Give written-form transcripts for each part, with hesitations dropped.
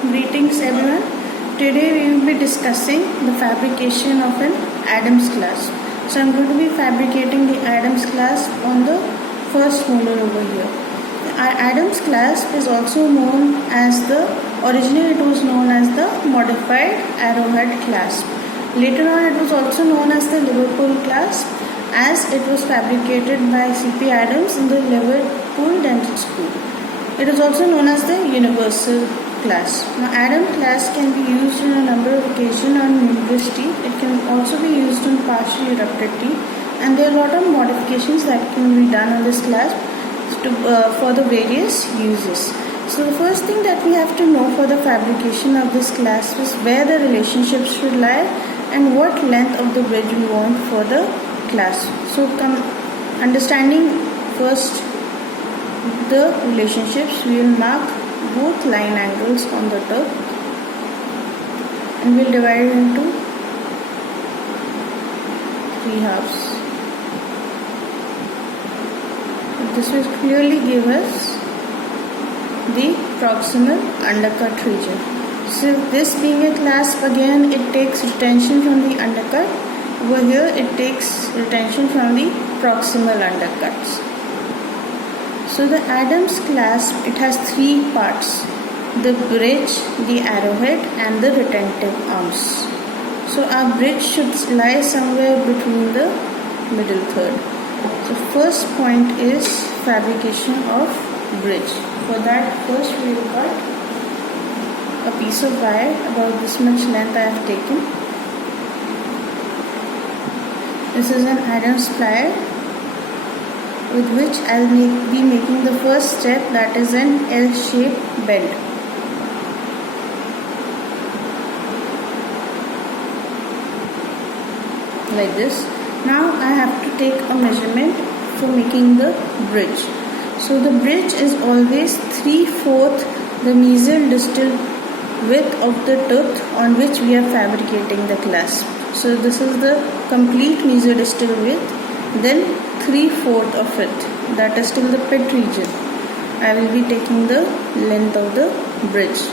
Greetings everyone. Today we will be discussing the fabrication of an Adams class. So I am going to be fabricating the Adams clasp on the first molar over here. Our Adams clasp is also known as originally it was known as the modified arrowhead clasp. Later on it was also known as the Liverpool clasp, as it was fabricated by C.P. Adams in the Liverpool Dental School. It is also known as the universal clasp. Now, Adams clasp can be used in a number of occasions on numerous teeth. It can also be used on partially erupted teeth, and there are a lot of modifications that can be done on this clasp for the various uses. So the first thing that we have to know for the fabrication of this clasp is where the relationships should lie and what length of the bridge we want for the clasp. So understanding first the relationships, we will mark both line angles on the top and we'll divide it into 3 halves. This will clearly give us the proximal undercut region. So this being a clasp, again it takes retention from the undercut. Over here it takes retention from the proximal undercuts. So the Adams clasp, it has 3 parts: the bridge, the arrowhead and the retentive arms. So our bridge should lie somewhere between the middle third. So first point is fabrication of bridge. For that, first we will cut a piece of wire about this much length I have taken. This is an Adams plier with which I will be making the first step, that is an L-shaped bend. Like this. Now I have to take a measurement for making the bridge. So the bridge is always 3/4 the mesial distal width of the tooth on which we are fabricating the clasp. So this is the complete mesiodistal width, then 3/4 of it, that is till the pit region. I will be taking the length of the bridge.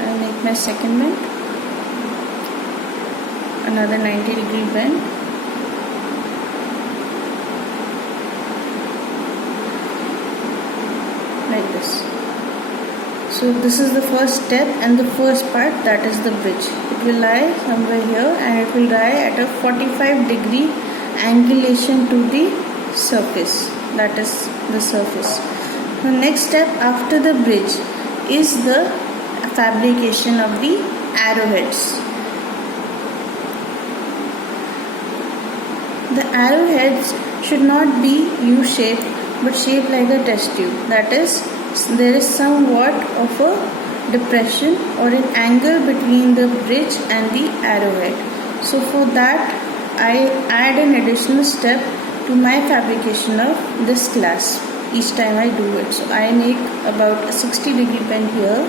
I will make my second bend, another 90-degree bend. Like this. So this is the first step and the first part, that is the bridge. It will lie somewhere here and it will lie at a 45-degree angulation to the surface, that is the surface. The next step after the bridge is the fabrication of the arrowheads. The arrowheads should not be U-shaped but shaped like a test tube. That is, there is somewhat of a depression or an angle between the bridge and the arrowhead. So for that I add an additional step to my fabrication of this clasp each time I do it. So I make about a 60-degree bend here,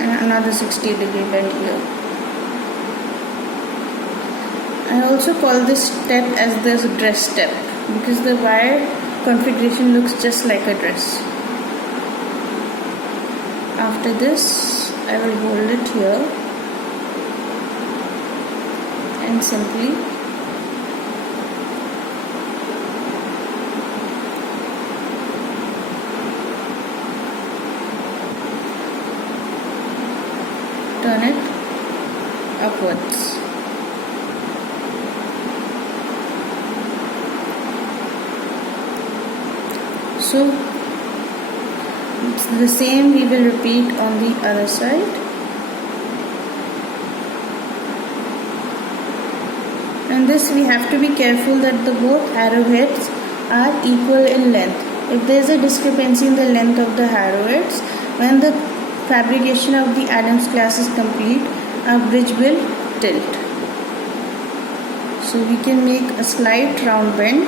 and another 60-degree bend here. I also call this step as the dress step because the wire configuration looks just like a dress. After this, I will hold it here and simply turn it upwards. So it's the same we will repeat on the other side. And this we have to be careful that the both arrowheads are equal in length. If there is a discrepancy in the length of the arrowheads, when the fabrication of the Adams clasp is complete, our bridge will tilt. So we can make a slight round bend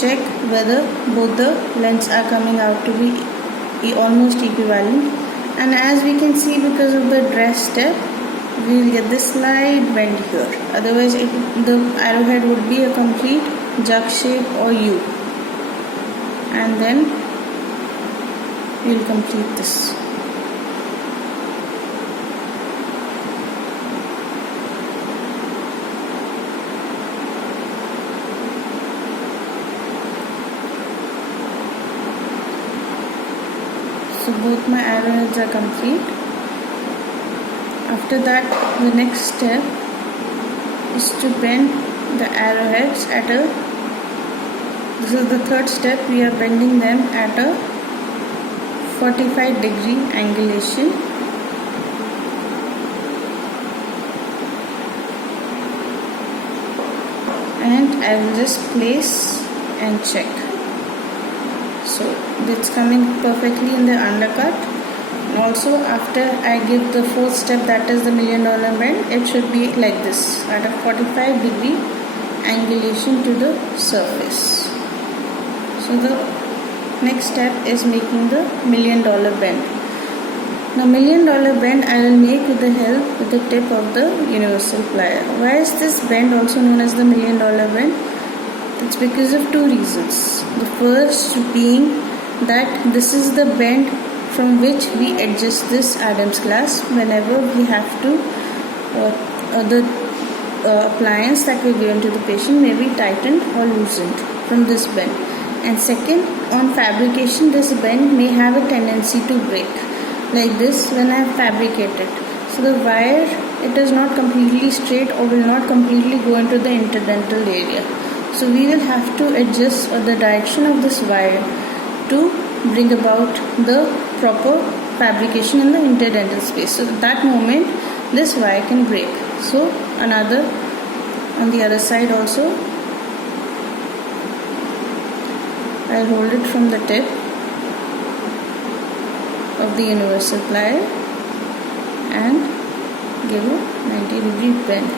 check whether both the lengths are coming out to be almost equivalent, And as we can see, because of the dress step, we will get this slight bend here. Otherwise the arrowhead would be a complete jug shape or U. And then we will complete this. So both my arrowheads are complete. After that, the next step is to bend the arrowheads this is the third step. We are bending them at a 45-degree angulation. And I will just place and check. So it's coming perfectly in the undercut. Also, after I give the fourth step, that is the $1 million bend, it should be like this, at a 45-degree angulation to the surface. So the next step is making the $1 million bend. Now $1 million bend I will make with the help with the tip of the universal plier. Why is this bend also known as the $1 million bend? It's because of two reasons. The first being that this is the bend from which we adjust this Adams class whenever we have to the appliance that we given to the patient may be tightened or loosened from this bend. And second, on fabrication, this bend may have a tendency to break like this when I have fabricated. So the wire, it is not completely straight or will not completely go into the interdental area. So we will have to adjust the direction of this wire to bring about the proper fabrication in the interdental space. So at that moment, this wire can break. So another, on the other side also, I'll hold it from the tip of the universal plier and give a 90-degree bend.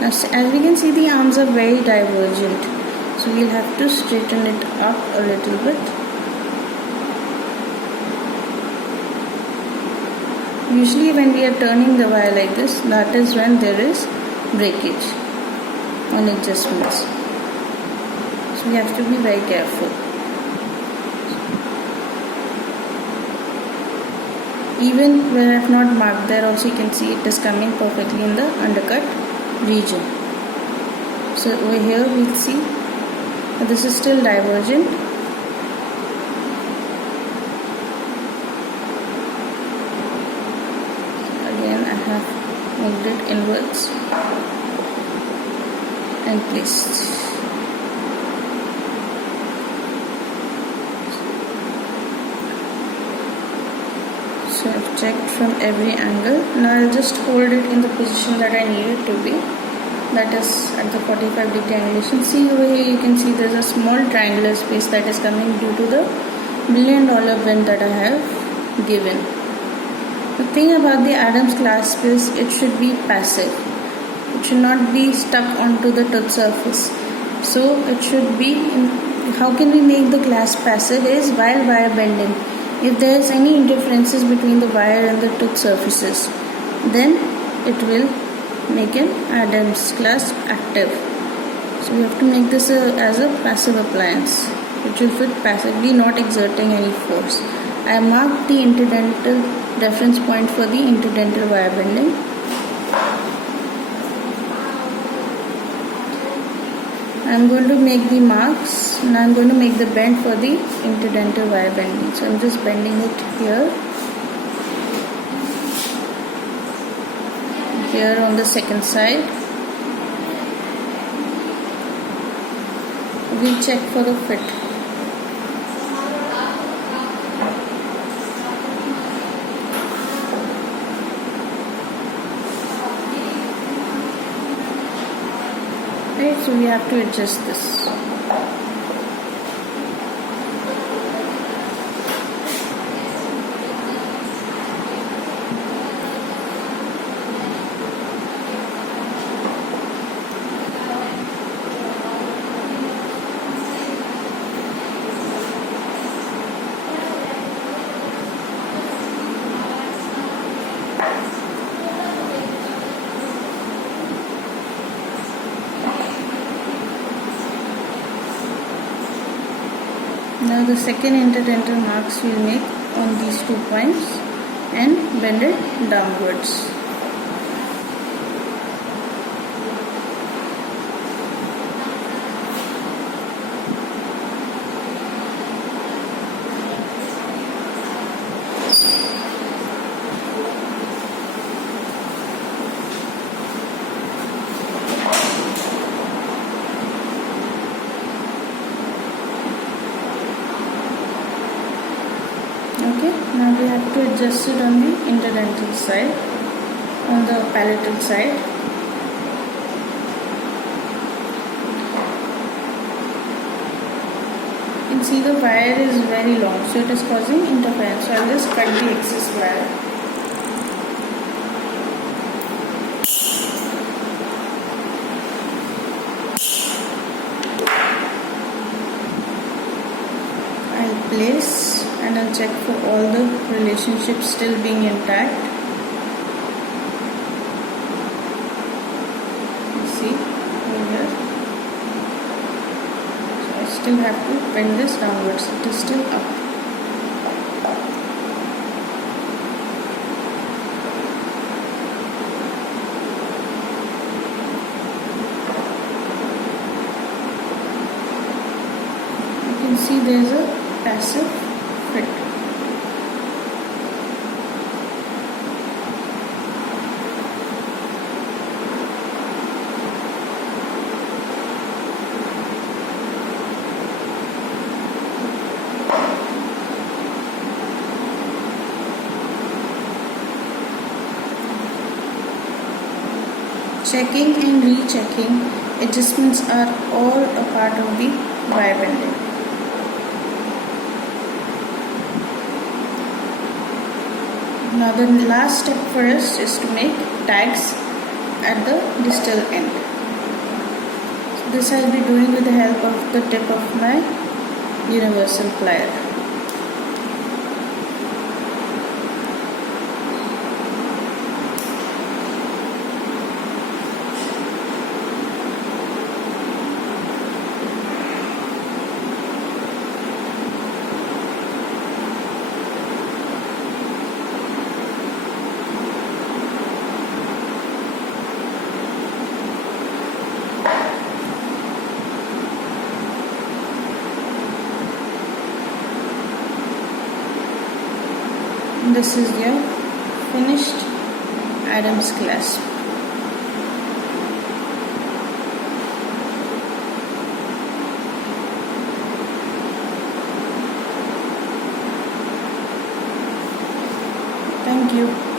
Now as we can see, the arms are very divergent, so we'll have to straighten it up a little bit. Usually when we are turning the wire like this, that is when there is breakage on adjustments. So we have to be very careful. Even where I have not marked there also, you can see it is coming perfectly in the undercut region. So over here we'll see this is still divergent. Again I have moved it inwards and placed. So I've checked from every angle. Now I'll just hold it in the position that I need it to be. That is at the 45-degree angulation. See over here, you can see there's a small triangular space that is coming due to the $1 million bend that I have given. The thing about the Adams clasp is it should be passive. It should not be stuck onto the tooth surface. So it should be, how can we make the clasp passive is while wire bending. If there is any interferences between the wire and the tooth surfaces, then it will make an Adams clasp active. So we have to make this as a passive appliance, which will fit passively, not exerting any force. I marked the interdental reference point for the interdental wire bending. I am going to make the marks and I am going to make the bend for the interdental wire bending. So I am just bending it here on the second side. We'll check for the fit. Right, so we have to adjust this. the second interdental marks we'll make on these 2 points and bend it downwards. Okay, now we have to adjust it on the interdental side, on the palatal side. You can see the wire is very long, so it is causing interference. So I'll just cut the excess wire. I'll place and I'll check for all the relationships still being intact. You see over here. So I still have to bend this downwards. It is still up. You can see there is a passive fit. Checking and rechecking adjustments are all a part of the wire bending. Now the last step for us is to make tags at the distal end. So this I'll be doing with the help of the tip of my universal plier. This is your finished Adams clasp. Thank you.